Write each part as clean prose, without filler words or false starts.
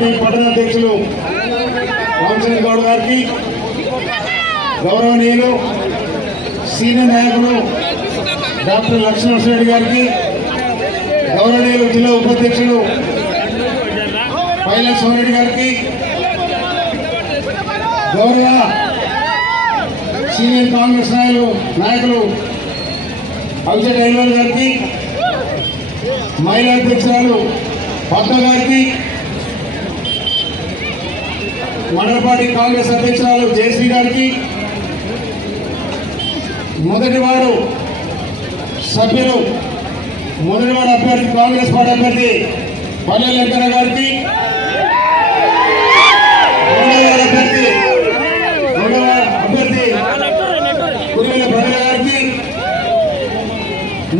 Party పట్టణ అధ్యక్షులు రామచంద్ర గౌడ్ గారికి, గౌరవనీయులు సీనియర్ నాయకులు డాక్టర్ లక్ష్మణరెడ్డి గారికి, గౌరవనీయులు జిల్లా ఉపాధ్యక్షులు పైల సోమిరెడ్డి గారికి, గౌరవ సీనియర్ కాంగ్రెస్ నాయకులు అభిషేక్ ఐలవల్ గారికి, మహిళా అధ్యక్షురాలు పద్మ గారికి, మండల పార్టీ కాంగ్రెస్ అధ్యక్షురాలు జయశ్రీ గారికి, మొదటివాడు అభ్యర్థి కాంగ్రెస్ పార్టీ అభ్యర్థి పల్లె వెంకన్న గారికి, రెండవ అభ్యర్థి కురివేల ప్రజల గారికి,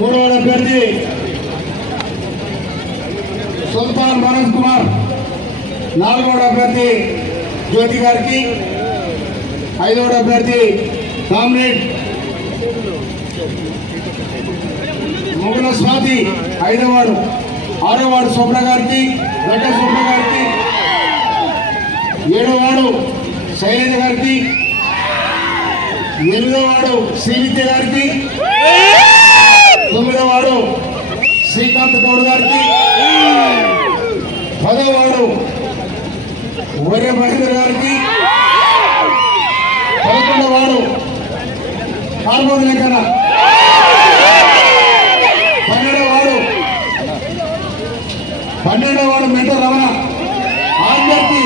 మూడవ అభ్యర్థి సుల్తాన్ మనోజ్ కుమార్, నాలుగవ అభ్యర్థి జ్యోతి గారికి, ఐదవ అభ్యర్థి కామ్రేడ్ మొగల స్వాతి, ఐదవ వార్డు, ఆరవ వార్డు స్వప్న గారికి, గడ్డ స్వప్న గారికి, ఏడవ వార్డు శైలజ గారికి, ఎనిమిదవ వార్డు శ్రీవిద్య గారికి, తొమ్మిదవ వార్డు శ్రీకాంత్ గౌడ్ గారికి, 10వ వార్డు వరే మహేందర్ గారికి, 11వ వార్డు కార్బోద్ వెంకన్న, 12వ వార్డు మెంట రమణ. అందరికీ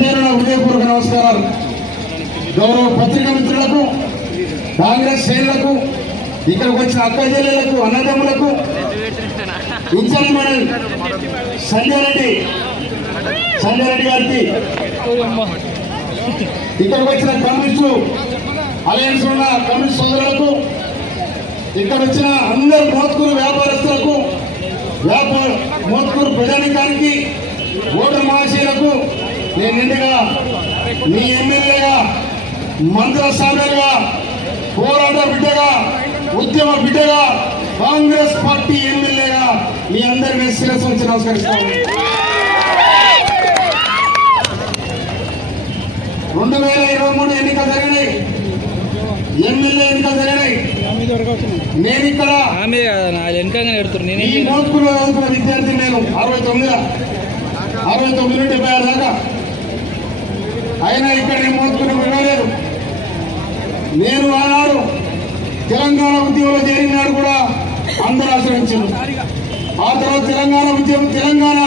పేరున హృదయపూర్వక నమస్కారాలు. గౌరవ పత్రికా మిత్రులకు, కాంగ్రెస్ శ్రేణులకు, ఇక్కడికి వచ్చిన అక్క చెల్లెలకు, అన్నదమ్ములకు, ఇన్ఛార్జ్ మండలి సంజయ్ రెడ్డి గారికి, ఇక్కడికి వచ్చిన కమ్యూనిస్టు అలయన్స్ ఉన్న కమ్యూనిస్ట్ సోదరులకు, ఇక్కడ వచ్చిన అందరు మోత్కూరు వ్యాపారస్తులకు, మోత్కూరు ప్రజానికానికి, ఓటర్ మహాశయులకు నేను నిండుగా మీ ఎమ్మెల్యేగా, మంత్రుల సాధనగా, పోరాట బిడ్డగా, ఉద్యమ బిడ్డగా, కాంగ్రెస్ పార్టీ ఎమ్మెల్యేగా మీ అందరినీ శిరస్సు వచ్చి నమస్కరిస్తాను. 2023 ఎన్నికలు జరిగినాయి, ఎమ్మెల్యే ఎన్నికలు జరిగినాయి. నేను ఇక్కడ ఈ మోత్కూరులో చదువుకున్న విద్యార్థి, నేను 69 నుండి 76 దాకా. అయినా ఇక్కడ నేను మోత్కూరు వినలేదు. నేను ఆనాడు తెలంగాణ ఉద్యమంలో చేరినాడు కూడా అందరూ ఆశ్రయించారు. ఆ తర్వాత తెలంగాణ ఉద్యమం, తెలంగాణ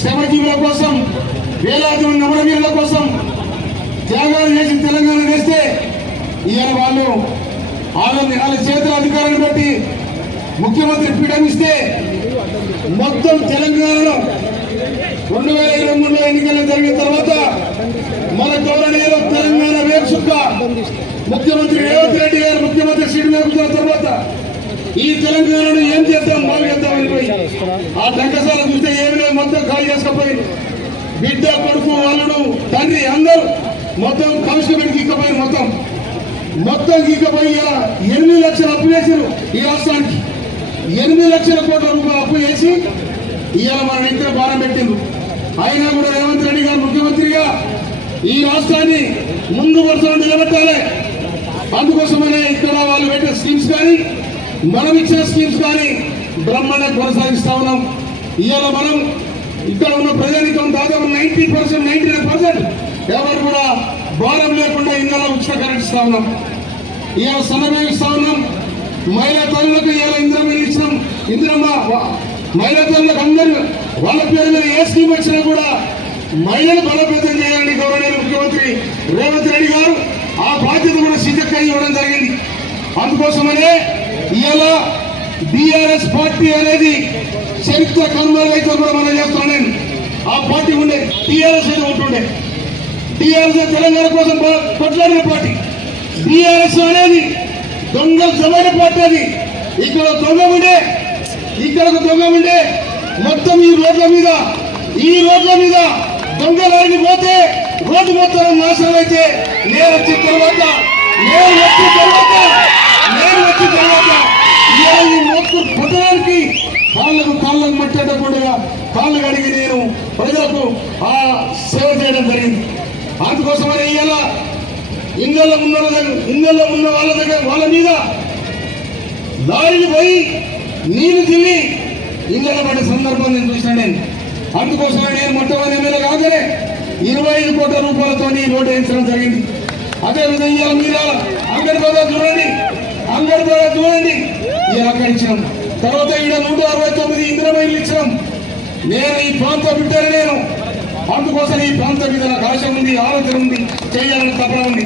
శ్రమజీవుల కోసం, వేలాది మంది అమరవీరుల కోసం త్యాగాలు చేసి తెలంగాణ చేస్తే ఇవాళ వాళ్ళ చేతుల అధికారాన్ని బట్టి ముఖ్యమంత్రి పీఠం ఇస్తే మొత్తం తెలంగాణలో 2023 ఎన్నికలు జరిగిన తర్వాత మన గౌరవనీయులు తెలంగాణ వేసుక ముఖ్యమంత్రి రేవంత్ రెడ్డి గారు ముఖ్యమంత్రి సీటు వేసుకున్న తర్వాత ఈ తెలంగాణను ఏం చేద్దాం, బాగు చేద్దాం అనిపోయి ఆ దంకసాల చూస్తే ఏమి లేదు, మొత్తం ఖాళీ చేసుకపోయి బిడ్డ, కొడుకు, వాళ్ళను, తండ్రి అందరూ మొత్తం కమిషన్ గీక్కపోయి మొత్తం గీక్కపోయి 8 లక్షలు అప్పు చేశారు. ఈ రాష్ట్రానికి 8 లక్షల కోట్ల రూపాయలు అప్పు చేసి ఇవాళ మన వ్యక్తుల భారం పెట్టిండ్రు. అయినా కూడా రేవంత్ రెడ్డి గారు ముఖ్యమంత్రిగా ఈ రాష్ట్రాన్ని ముందు వరుసలో నిలబెట్టాలి. అందుకోసమనే ఇక్కడ వాళ్ళు పెట్టిన స్కీమ్స్ కానీ, మనం ఇచ్చిన స్కీమ్స్ కానీ బ్రహ్మాండంగా కొనసాగిస్తా ఉన్నాం. ఇవాళ మనం ఇక్కడ ఉన్న ప్రజానికం దాదాపు 99% ఎవరు కూడా భారం లేకుండా ఇళ్ళ ఉచిత కరెంట్ ఇస్తా ఉన్నాం. ఇవాళ సన్నబియ్యం ఇస్తా ఉన్నాం. మహిళా తల్లులకు ఇవాళ ఇందిరమ్మ ఇచ్చినాం. ఇందిరమ్మ మహిళా తల్లులకు అందరూ వాళ్ళ పేరు మీద ఏ స్కీమ్ వచ్చినా కూడా మహిళలు బలోపేతం చేయాలని గౌరవనీయులు ముఖ్యమంత్రి రేవంత్ రెడ్డి గారు ఆ బాధ్యత కూడా సీతక్క ఇవ్వడం జరిగింది. అందుకోసమనే ఇవాళ బీఆర్ఎస్ పార్టీ అనేది చరిత్ర కనుమరుగైతే కూడా మనం చేస్తున్నాను. నేను ఆ పార్టీ ఉండే టీఆర్ఎస్ అయితే ఉంటుండే. టీఆర్ఎస్ తెలంగాణ కోసం కొట్లాడిన పార్టీ. బీఆర్ఎస్ అనేది దొంగ జమైన పార్టీ. అది ఇక్కడ దొంగ ఉండే, ఇక్కడ దొంగ ఉండే, మొత్తం ఈ రోడ్ల మీద దొంగలాడిని పోతే రోడ్డు మొత్తం నాశనం అయితే నేను వచ్చిన తర్వాత ఈ మోత్కూరు పట్టణానికి కాళ్ళకు మట్టేటప్పుడుగా కాళ్ళు కడిగి నేను ప్రజలకు ఆ సేవ చేయడం జరిగింది. అందుకోసమని ఇలా ఇళ్ళల్లో ఉన్న వాళ్ళ దగ్గర వాళ్ళ మీద లారీలు పోయి నీళ్లు తిని ఇళ్ళ పడే సందర్భం నేను చూసినా. అందుకోసమే నేను మొట్టమొదటి ఎమ్మెల్యే కాగానే 25 కోట్ల రూపాయలతో రోడ్డు వేయించడం జరిగింది. అదేవిధంగా మీరు అంగడిపోదా చూడండి ఇలా అక్కడ ఇచ్చినాం. తర్వాత ఇక్కడ 169 ఇందిరమ్మ ఇల్లు ఇచ్చినాం. నేను ఈ ప్రాంతం బిడ్డను నేను, అందుకోసం ఈ ప్రాంతం మీద నాకు ఆశ ఉంది, ఆలోచన ఉంది, చేయాలని తపన ఉంది.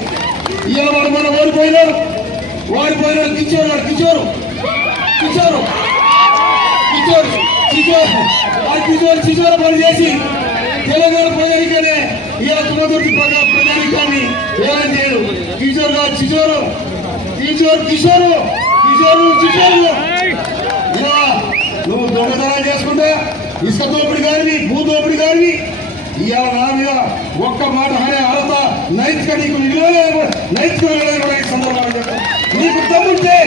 ఇలా వాడు మొన్న ఓడిపోయినాడు కిషోర్ పని చేసి తెలంగాణ ప్రజానికనే ఇలా తుమ్మతుర్తి ప్రజానికాన్ని ఏం చేయడు. కిషోరు ఇలా నువ్వు దొంగతనం చేసుకుంటా, ఇసుక దోపిడి గారివి, భూ దోపిడి గారివి, ఇవాళ నా మీద ఒక్క మాట అనే అర్హత నైతిక నీకు నైతిక సందర్భాలు చెప్తాను. నీకు దమ్ముంటే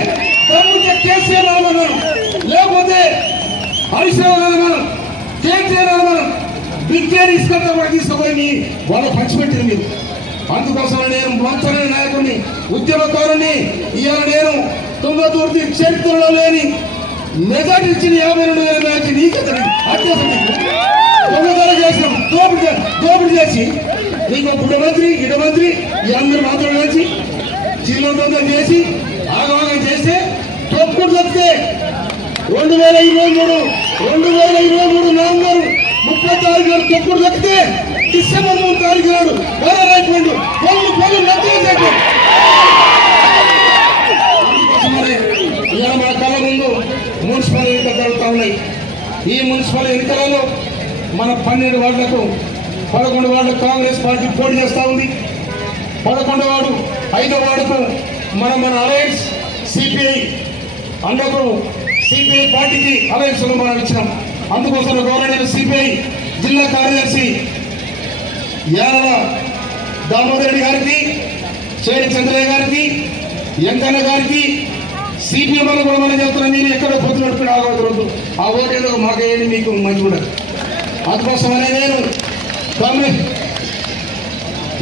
కేసీఆర్ రామన్నాను, లేకపోతే హరీశ్రావు కేసీఆర్ మనం బిగ్గేరి ఇసుకంతా కూడా తీసుకుపోయి వాళ్ళు పంచిపెట్టింది మీరు. అందుకోసం నేను మంత్రులైన నాయకుడిని, ఉద్యమకారుని. ఇవాళ నేను తుంగతుర్తి చరిత్రలో లేని మెజార్టీ ఇచ్చిన 52,000 మ్యాచ్ నీకెత్తని అత్యవసరం. దొంగతనం చేసినాం, దోపిడి చేసి నీకు బుడమంత్రి గిడమంత్రి అందరూ మాత్రం కలిసి చిల్లొందం చేసి ఆగమాగం చేస్తే తొప్పుడు తప్పితే 2023 నవంబర్ 30 తారీఖు నాడు తొప్పుడు తప్పితే డిసెంబర్ 3 తారీఖు నాడు అయిపోయింది. ఇలా మన కళ్ళ ముందు మున్సిపల్ ఎన్నికలు జరుగుతూ ఉన్నాయి. ఈ మున్సిపల్ ఎన్నికలలో మన 12 వార్డులకు 11 వార్డులకు కాంగ్రెస్ పార్టీ పోటీ చేస్తూ ఉంది. 11వ వార్డు 5వ వార్డుకు మన అలయన్స్ సిపిఐ అండకు సిపిఐ పార్టీకి అలయన్స్ మనం ఇచ్చినాం. అందుకోసం గవర్నమెంట్ సిపిఐ జిల్లా కార్యదర్శి యాదవ దామోదర్ రెడ్డి గారికి, చేరి చంద్రయ్య గారికి, వెంకన్న గారికి, సిపిఎం వల్ల కూడా మనం చెప్తున్నాం. మీరు ఎక్కడ పొద్దునట్టు ఆగవద్దు, ఆ ఓటేదో మాకేయండి, మీకు మంచి కూడా. అందుకోసమనే నేను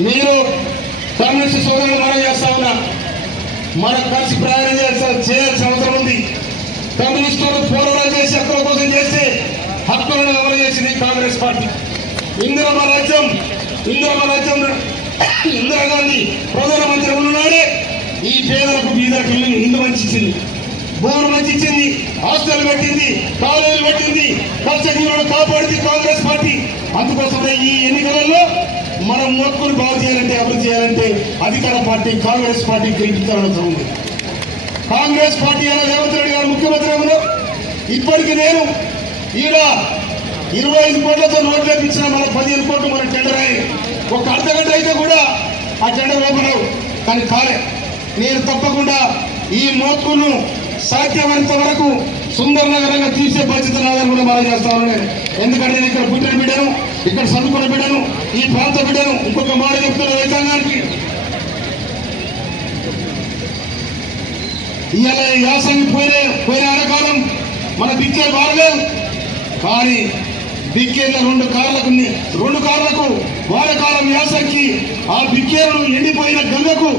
మీరు కమ్యూనిస్ట్ సోదరులు మనం చేస్తా ఉన్నా, మనకు కలిసి ప్రయాణం చేయాల్సిన అవసరం ఉంది. కమ్యూనిస్టులు పోరాటం చేసి హక్కుల కోసం చేస్తే హక్కులను అమలు చేసింది కాంగ్రెస్ పార్టీ. ఇందిరాగాంధీ ప్రధానమంత్రి ఉన్నాడే ఈ పేదలకు బీదలకు ఇల్లు మంచిచ్చింది, భూములు మంచిచ్చింది, హాస్టల్ పెట్టింది, కాలేజీలు పెట్టింది, కష్టజీవులను కాపాడింది కాంగ్రెస్ పార్టీ. అందుకోసమే ఈ ఎన్నికలలో మనం మొక్కులు బాగు చేయాలంటే, అభివృద్ధి చేయాలంటే అధికార పార్టీ కాంగ్రెస్ పార్టీ గెలిపించాల్సిన ఉంది. కాంగ్రెస్ పార్టీ అలా రేవంత్ రెడ్డి గారు ముఖ్యమంత్రి ఉన్నారు. ఇప్పటికి నేను ఈడ 25 కోట్లతో రోడ్లు వేపించిన, మన 15 కోట్లు మన టెండర్ అయ్యి ఒక అర్ధగంట అయితే కూడా ఆ టెండర్ ఓపెన్ అవ్వు, కానీ కాలే. నేను తప్పకుండా ఈ మోత్కును సాధ్యమైనంత వరకు సుందర నగరంగా తీసే బాధ్యత నాదని కూడా మనం చేస్తాను. ఎందుకంటే నేను ఇక్కడ పుట్టిన బిడ్డను, ఇక్కడ చదువుకున్న బిడ్డను, ఈ ప్రాంత బిడ్డను. ఇంకొక మాట చెప్తున్న రైతాంగానికి, ఇవాళ యాసంగి పోయిన ఆనకాలం మన బిక్కేలు బాగలేదు, కానీ బిక్కేళ్ళ 2 కార్లకు వానకాలం యాసంగి ఆ బిక్కేలను ఎండిపోయిన గంగకు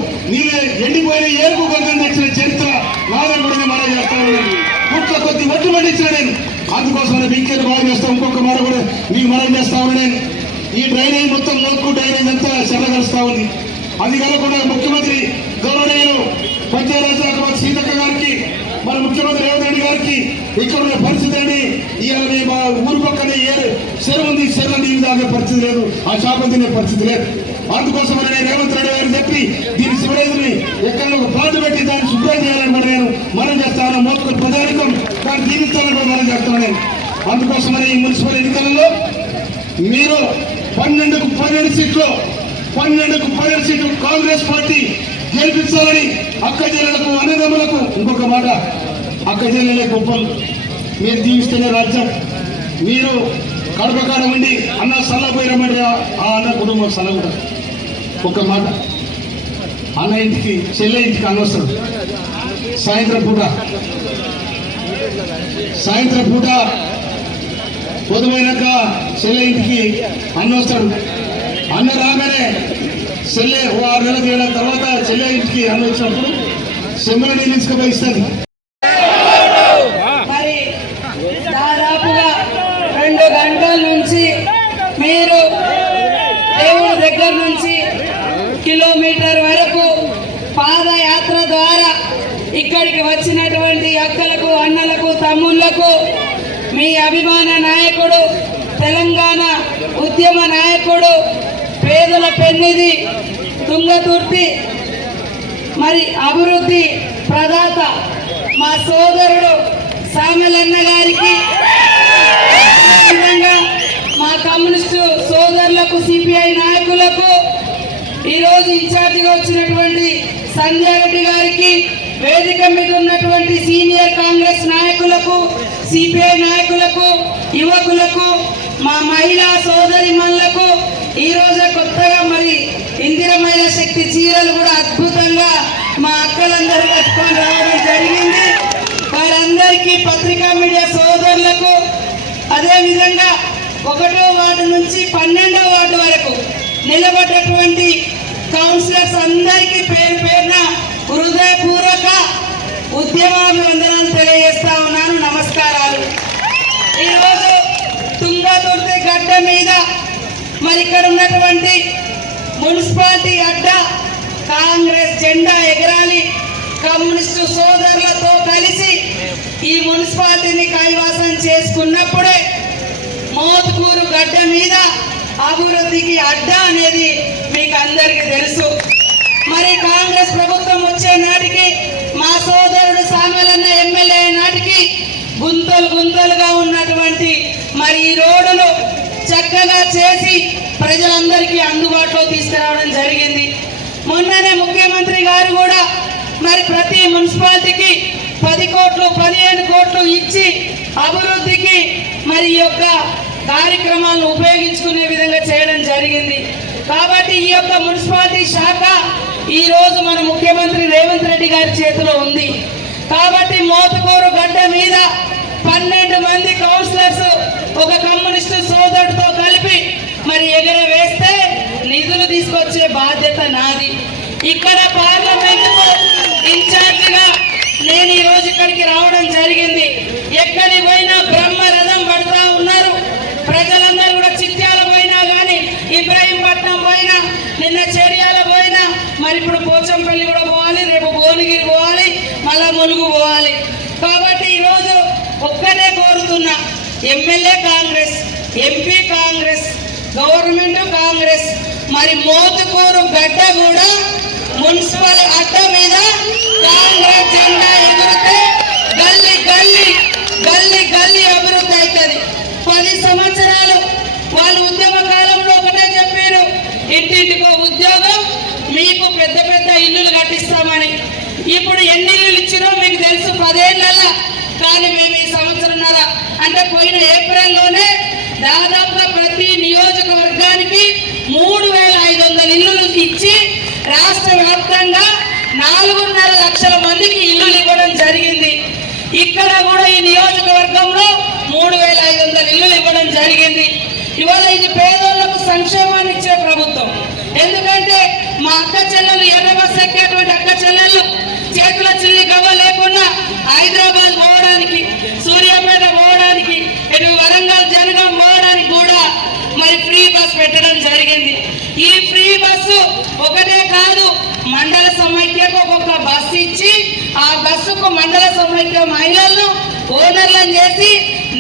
ఎండిపోయిన ఏరుకు గంగం తెచ్చిన చరిత్ర నాదని కూడా మనం చేస్తాను. కుట్ల కొద్ది ఒట్టు పండించిన నేను. అందుకోసం బిక్కేలు బాగా చేస్తాం. ఇంకొక మాట కూడా మీకు మనం చేస్తామని నేను. ఈ డ్రైనేజ్ మొత్తం లోకు డ్రైనేజ్ అంతా చెల్లగలుస్తా ఉంది. అది కాకుండా ముఖ్యమంత్రి గౌరవనీయులు పంచాయతీరాజ్ శాఖ మంత్రి సీతక్క గారికి, మన ముఖ్యమంత్రి రేవంత్ రెడ్డి గారికి ఇక్కడ ఉన్న పరిస్థితి అండి. ఇవాళ మా ఊరు పక్కనే చెరువు ఉంది, చెరువు నీళ్ళు తాగే పరిస్థితి లేదు, ఆ చేపలు తినే పరిస్థితి లేదు. అందుకోసమని నేను రేవంత్ రెడ్డి గారు చెప్పి దీని శివరైతుని ఎక్కడ ఒక ప్లాంట్ పెట్టి దాన్ని శుభ్రం చేయాలని కూడా నేను మనం చేస్తాను. మొత్తం ప్రజానికం దాన్ని దీవిస్తానని కూడా మనం చేస్తాను నేను. అందుకోసమని ఈ మున్సిపల్ ఎన్నికలలో మీరు 12కు 12 సీట్లు కాంగ్రెస్ పార్టీ గెలిపించాలని అక్క చెల్లెలకు, అన్నదమ్ములకు. ఇంకొక మాట, అక్క చెల్లెలే గొప్పలు, మీరు దీవిస్తేనే రాజ్యం. మీరు కడప కాడ ఉండి అన్న సల్లపోయి రమ్మంటే ఆ అన్న కుటుంబం సల్లగుంటారు. ఒక్క మాట, అన్న ఇంటికి చెల్లె ఇంటికి అన్న వస్తాడు. సాయంత్రం పూట సాయంత్రం పూట పొద్దుపోయినాక చెల్లె ఇంటికి అన్న వస్తాడు. అన్న రాగానే చెల్లె 6 నెలలకు ఏళ్ళ తర్వాత చెల్లె ఇంటికి అన్న వచ్చినప్పుడు చెమ్మల నీళ్ళు తీసుకుపోయి ఇస్తుంది. మరి దాదాపుగా 2 గంటల నుంచి మీరు దేవుడి దగ్గర నుంచి కిలోమీటర్ వరకు పాదయాత్ర ద్వారా ఇక్కడికి వచ్చినటువంటి అక్కలకు, అన్నలకు, తమ్ముళ్లకు మీ అభిమాన నాయకుడు, తెలంగాణ ఉద్యమ నాయకుడు, పేదల పెన్నిధి, తుంగతుర్తి మరి అభివృద్ధి ప్రదాత మా సోదరుడు సామెలన్న గారికి, విధంగా మా కమ్యూనిస్టు సోదరులకు, సిపిఐ నాయకులకు, ఈరోజు ఇన్ఛార్జిగా వచ్చినటువంటి సంధ్యారెడ్డి గారికి, వేదిక మీద ఉన్నటువంటి సీనియర్ కాంగ్రెస్ నాయకులకు, సిపిఐ నాయకులకు, యువకులకు, మా మహిళా సోదరిమణులకు, ఈరోజు కొత్తగా మరి ఇందిర మహిళా శక్తి చీరలు కూడా అద్భుతంగా మా అక్కలందరూ కట్టుకొని రావడం జరిగింది. వారందరికీ పత్రికా మీడియా సోదరులకు, అదేవిధంగా 1వ వార్డు నుంచి 12వ వార్డు వరకు నిలబడ్డటువంటి కౌన్సిలర్స్ అందరికీ పేరు పేరున హృదయపూర్వక ఉద్యమాభివందనాలు తెలియజేస్తా ఉన్నాను. నమస్కారాలు. ఈరోజు తుంగతుర్తి గడ్డ మీద మరి ఇక్కడ ఉన్నటువంటి మున్సిపాలిటీ అడ్డ కాంగ్రెస్ జెండా ఎగరాలి. కమ్యూనిస్టు సోదరులతో కలిసి ఈ మున్సిపాలిటీని కైవసం చేసుకున్నప్పుడే మోత్కూరు గడ్డ మీద అభివృద్ధికి అడ్డ అనేది మీకు అందరికీ తెలుసు. మరి కాంగ్రెస్ ప్రభుత్వం వచ్చే నాటికి మా సోదరుడు సామెలన్న ఎమ్మెల్యే నాటికి గుంతలు గుంతలుగా ఉన్నటువంటి మరి ఈ రోడ్డులు చక్కగా చేసి ప్రజలందరికీ అందుబాటులో తీసుకురావడం జరిగింది. మొన్ననే ముఖ్యమంత్రి గారు కూడా మరి ప్రతి మున్సిపాలిటీకి 10 కోట్లు 15 కోట్లు ఇచ్చి అభివృద్ధికి మరి ఈ యొక్క కార్యక్రమాలను ఉపయోగించుకునే విధంగా చేయడం జరిగింది. కాబట్టి ఈ యొక్క మున్సిపాలిటీ శాఖ ఈ రోజు మన ముఖ్యమంత్రి రేవంత్ రెడ్డి గారి చేతిలో ఉంది. కాబట్టి మోతుకూరు గడ్డ మీద 12 మంది కౌన్సిలర్స్ ఒక కమ్యూనిస్టు సోదరుడితో కలిపి మరి ఎగరవేస్తే నిధులు తీసుకొచ్చే బాధ్యత నాది. ఇక్కడ పార్లమెంట్ ఇన్ఛార్జిగా నేను ఈ రోజు ఇక్కడికి రావడం జరిగింది. ఎక్కడి పోయినా బ్రహ్మరథం పడుతూ ఉన్నారు ప్రజలందరూ కూడా. చిట్యాల పోయినా కానీ, ఇబ్రాహీంపట్నం పోయినా, నిన్న చెర్యాల పోయినా, మరి ఇప్పుడు పోచంపల్లి కూడా పోవాలి, రేపు భువనగిరి పోవాలి, మళ్ళా ములుగు పోవాలి. కాబట్టి ఈరోజు ఒక్కటే కోరుతున్నా, MLA Congress, MP Congress, government Congress, మరి మోతుకూరు గడ్డ కూడా మున్సిపల్ అడ్డ మీద కాంగ్రెస్ జెండా ఎగురితే గల్లీ గల్లీ గల్లీ గల్లీ అభివృద్ధి అవుతుంది. 10 సంవత్సరాలు వాళ్ళు ఉద్యమ కాలంలో ఒకటే చెప్పారు, ఇంటింటికో ఉద్యోగం, మీకు పెద్ద పెద్ద ఇల్లులు కట్టిస్తామని. ఇప్పుడు ఎన్ని ఇల్లులు ఇచ్చినో మీకు తెలుసు 10 ఏళ్ళ. కానీ మేము ఈ సంవత్సరంన్నర అంటే పోయిన ఏప్రిల్లోనే దాదాపుగా ప్రతి నియోజకవర్గానికి 3500 ఇల్లులు ఇచ్చి రాష్ట్ర వ్యాప్తంగా 4.5 లక్షల మందికి ఇల్లులు ఇవ్వడం జరిగింది. ఇక్కడ కూడా ఈ నియోజకవర్గంలో 3500 ఇల్లులు ఇవ్వడం జరిగింది. ఇవాళ ఇది పేదోళ్లకు సంక్షేమాన్ని ఇచ్చే ప్రభుత్వం. ఎందుకంటే మా అక్క చెల్లెలు ఎర్ర బస్ ఎక్కేటువంటి అక్క చెల్లెలు చేతుల చిల్లి గవ్వ లేకుండా హైదరాబాద్ పోవడానికి, సూర్యాపేట పోవడానికి, ఇటు వరంగల్ జనగాం పోవడానికి కూడా మరి ఫ్రీ బస్ పెట్టడం జరిగింది. ఈ ఫ్రీ బస్సు ఒకటే కాదు, మండల సమైక్యకు ఒక్కొక్క బస్సు ఇచ్చి ఆ బస్సుకు మండల సమైక్య మహిళలను ఓనర్లను చేసి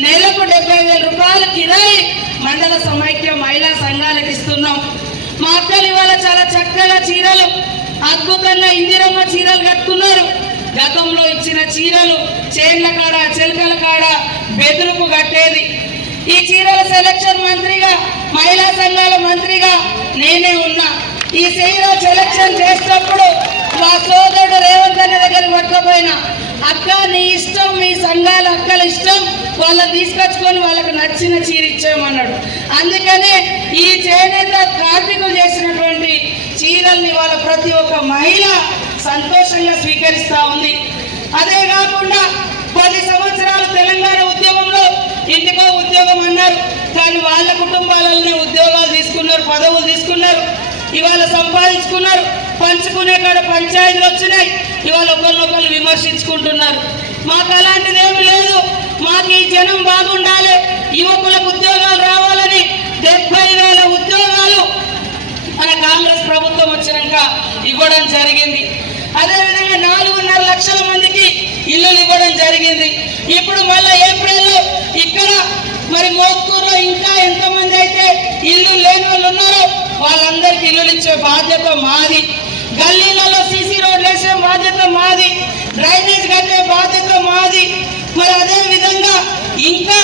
నెలకు 70,000 రూపాయలు కిరాయి మండల సమైక్య మహిళా సంఘాలకు ఇస్తున్నాం. మా అక్కలు ఇవాళ చాలా చక్కగా చీరలు, అద్భుతంగా ఇందిరమ్మ చీరలు కట్టుకున్నారు. గతంలో ఇచ్చిన చీరలు చేన్ల కాడ, చెలకల కాడ బెదురుకు కట్టేది. ఈ చీరల సెలక్షన్ మంత్రిగా, మహిళా సంఘాల మంత్రిగా నేనే ఉన్నా. ఈ చీర సెలక్షన్ చేసినప్పుడు మా సోదరుడు రేవంత్ అన్న దగ్గర పట్టుకపోయినా, అక్క నీ ఇష్టం, మీ సంఘాల అక్కల ఇష్టం, వాళ్ళని తీసుకొచ్చుకొని వాళ్ళకు నచ్చిన చీర ఇచ్చామన్నాడు. అందుకనే ఈ చేనేత కార్మికులు చేసినటువంటి చీరల్ని వాళ్ళ ప్రతి ఒక్క మహిళ సంతోషంగా స్వీకరిస్తూ ఉంది. అదే కాకుండా 10 సంవత్సరాలు తెలంగాణ ఉద్యమంలో ఇంటికో ఉద్యోగం అన్నారు, కానీ వాళ్ళ కుటుంబాలనే ఉద్యోగాలు తీసుకున్నారు, పదవులు తీసుకున్నారు, ఇవాళ సంపాదించుకున్నారు, పంచుకునే కాడ పంచాయతీలు వచ్చినాయి, ఇవాళ ఒకరినొకరు విమర్శించుకుంటున్నారు. మాకు అలాంటిదేమి లేదు. మాకు ఈ జనం బాగుండాలి, యువకులకు ఉద్యోగాలు రావాలని 70,000 ఉద్యోగాలు మన కాంగ్రెస్ ప్రభుత్వం వచ్చినాక ఇవ్వడం జరిగింది. అదేవిధంగా 4.5 లక్షల మందికి ఇల్లులు ఇవ్వడం జరిగింది. ఇప్పుడు మళ్ళీ ఏప్రిల్లో ఇక్కడ మరి మోత్కూరులో ఇంకా ఎంతమంది అయితే ఇల్లు లేని వాళ్ళు ఉన్నారో వాళ్ళందరికీ ఇల్లులు ఇచ్చే బాధ్యత మాది. గల్లీలలో సీసీ రోడ్లు వేసే బాధ్యత మాది, డ్రైనేజ్ కట్టే బాధ్యత మాది. మరి అదే విధంగా ఇంకా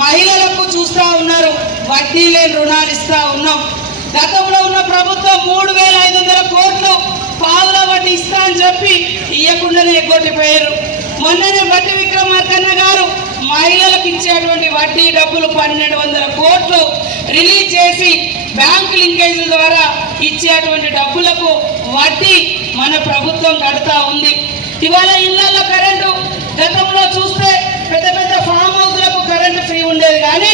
మహిళలకు చూస్తా ఉన్నారు, వడ్డీ లేని రుణాలు ఇస్తా ఉన్నాం. గతంలో ఉన్న ప్రభుత్వం 3,500 కోట్లు పావుల వడ్డీ ఇస్తా అని చెప్పి ఇవ్వకుండానే ఎగ్గొట్టిపోయారు. మొన్ననే వడ్డీ విక్రమార్కన్న గారు మహిళలకు ఇచ్చేటువంటి వడ్డీ డబ్బులు 1,200 కోట్లు రిలీజ్ చేసి బ్యాంకు లింకేజీల ద్వారా ఇచ్చేటువంటి డబ్బులకు వడ్డీ మన ప్రభుత్వం కడతా ఉంది. ఇవాళ ఇళ్లలో కరెంటు గతంలో చూస్తే పెద్ద పెద్ద ఫామ్ హౌస్లకు కరెంటు ఫ్రీ ఉండేది, కానీ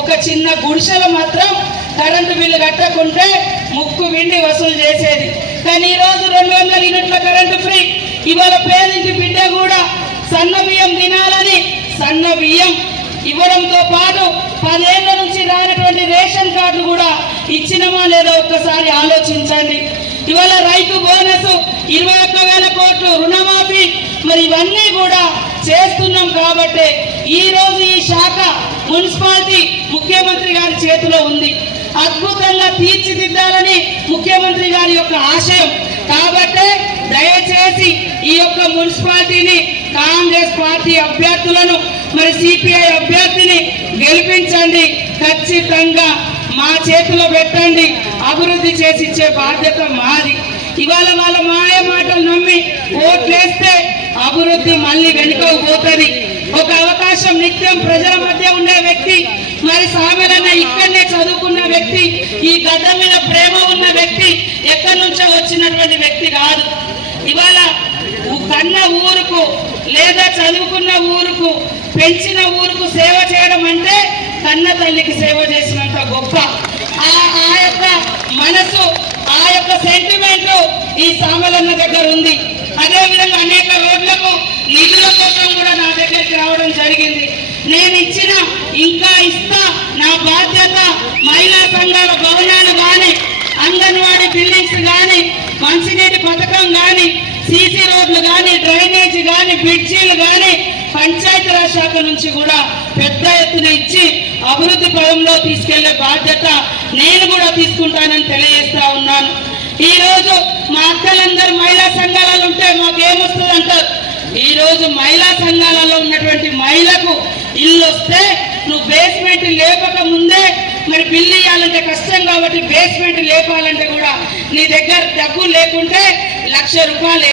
ఒక చిన్న గుడిసెలు మాత్రం కరెంటు బిల్లు కట్టకుంటే ముక్కు విండి వసూలు చేసేది. కానీ ఈరోజు 200 యూనిట్ల కరెంటు ఫ్రీ. ఇవాళ పేదింటి బిడ్డ కూడా సన్న బియ్యం తినాలని సన్న బియ్యం ఇవ్వడంతో పాటు 10 ఏళ్ల నుంచి రానటువంటి రేషన్ కార్డులు కూడా ఇచ్చినమా లేదా ఒక్కసారి ఆలోచించండి. ఇవాళ రైతు బోనస్ 21,000 కోట్లు రుణమాఫీ, మరి ఇవన్నీ కూడా చేస్తున్నాం. కాబట్టి ఈ రోజు ఈ శాఖ మున్సిపాలిటీ ముఖ్యమంత్రి గారి చేతిలో ఉంది. అద్భుతంగా తీర్చిదిద్దాలని ముఖ్యమంత్రి గారి యొక్క ఆశయం. కాబట్టి దయచేసి ఈ యొక్క మున్సిపాలిటీని కాంగ్రెస్ పార్టీ అభ్యర్థులను మరి సిపిఐ అభ్యర్థిని గెలిపించండి. ఖచ్చితంగా మా చేతిలో పెట్టండి, అభివృద్ధి చేసి ఇచ్చే బాధ్యత మాది. ఇవాళ వాళ్ళ మాయ మాటలు నమ్మి ఓట్లేస్తే అభివృద్ధి మళ్ళీ వెనుకకు పోతుంది. ఒక అవకాశం నిత్యం ప్రజల మధ్య ఉండే వ్యక్తి, మరి సామెలన్న ఇక్కడనే చదువుకున్న వ్యక్తి, ఈ గడ్డ మీద ప్రేమ ఉన్న వ్యక్తి, ఎక్కడి నుంచో వచ్చినటువంటి వ్యక్తి కాదు. ఇవాళ కన్న ఊరుకు లేదా చదువుకున్న ఊరుకు పెంచిన ఊరుకు సేవ చేయడం అంటే కన్న తల్లికి సేవ చేసినంత గొప్ప. ఆ యొక్క మనసు, ఆ యొక్క సెంటిమెంట్ ఈ సామలన్న దగ్గర ఉంది. అదేవిధంగా అనేక రోడ్లకు నిధుల కోసం కూడా నా దగ్గరికి రావడం జరిగింది. నేను ఇచ్చిన ఇంకా ఇస్తా, నా బాధ్యత. మహిళా సంఘాల భవనాలు కానీ, అంగన్వాడీ బిల్డింగ్స్ కానీ, మంచినీటి పథకం కానీ, సీసీ రోడ్లు కానీ, డ్రైనేజ్ కానీ, బ్రిడ్జీలు కానీ పంచాయతీరాజ్ శాఖ నుంచి కూడా పెద్ద ఎత్తున ఇచ్చి అభివృద్ధి పదంలో తీసుకెళ్లే బాధ్యత నేను కూడా తీసుకుంటానని తెలియజేస్తా ఉన్నాను. ఈ రోజు మా అక్కలందరూ మహిళా సంఘాలలో ఉంటే మాకేమొస్తుంది అంటారు. ఈ రోజు మహిళా సంఘాలలో ఉన్నటువంటి మహిళకు ఇల్లు వస్తే నువ్వు బేస్మెంట్ లేపక ముందే మరి బిల్లు ఇవ్వాలంటే కష్టం, కాబట్టి బేస్మెంట్ లేపాలంటే కూడా నీ దగ్గర డబ్బు లేకుంటే 1,00,000 రూపాయలు